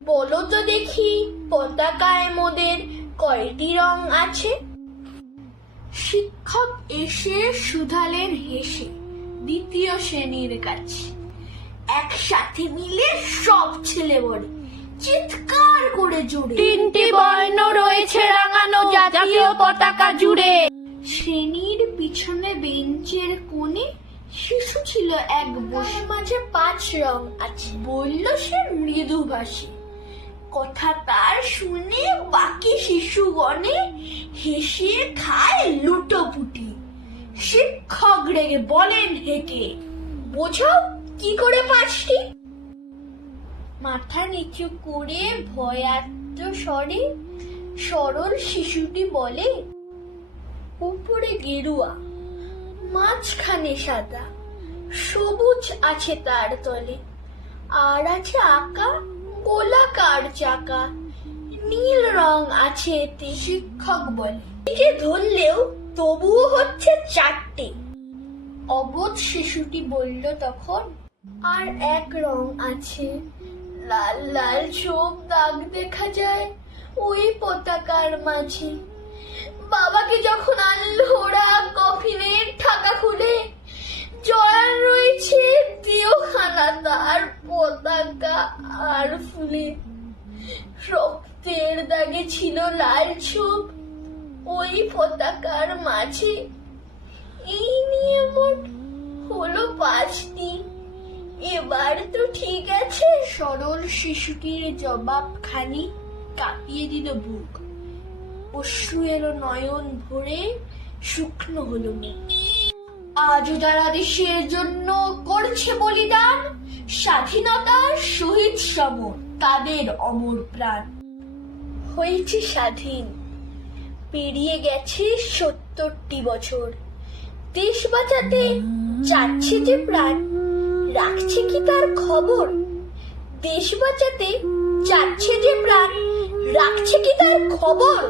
বলো তো দেখি, পতাকায় মোদের কয়টি রং আছে? শিক্ষক এসে শুধালেন হেসে দ্বিতীয় শ্রেণীর কাছে। একসাথে মিলে সব ছেলে বলে চিৎকার করে জোরে, তিনটি বর্ণ রয়েছে রাঙানো জাতীয় পতাকা জুড়ে। শ্রেণীর পিছনে বেঞ্চের কোণে শিশু ছিল এক বসে। মাঝে 5 রং আছে, বলল সে মৃদু ভাষী। কথা তার শুনে বাকি শিশুগণে হেসে খায় লুটোপুটি। শিক্ষক রেগে বলেন হেকে, বোঝাও কি করে 5টি? মাথা নিচু করে ভয়ার্ত স্বরে সরল শিশুটি বলে, উপরে গেরুয়া, মাঝখানে সাদা, সবুজ আছে তার তলে, আর আছে আঁকা গোলাকার চাকা, নীল রং আছে এতে। শিক্ষক বলে, যে ধরলেও তবুও হচ্ছে 4টে। অবোধ শিশুটি বলল তখন, আর এক রং আছে, লাল লাল চোখ দাগ দেখা যায় ওই পতাকার মাঝে। বাবাকে যখন আনলো ওরা কফিনের ঢাকা খুলে, জড়ান রয়েছে দিওখানা তার পতাকা আর ফুলে। রক্তের দাগে ছিল লাল চোখ ওই পতাকার মাঝে। এই নিয়ে মোট হলো 5টি। এবার তো ঠিক আছে। সরল শিশুটির জবাবখানি কাঁপিয়ে দিল বুক। অশ্রু এলো নয়ন ভরে, শুকনো হলো মেঘ। আজও যারা দেশের জন্য করছে বলিদান, স্বাধীনতার শহীদ সমর তাদের অমর প্রাণ। হয়েছে স্বাধীন, পেরিয়ে গেছে 70টি বছর। দেশ বাঁচাতে যাচ্ছে যে প্রাণ, রাখছে কি তার খবর? দেশ বাঁচাতে যাচ্ছে যে প্রাণ, রাখছে কি তার খবর?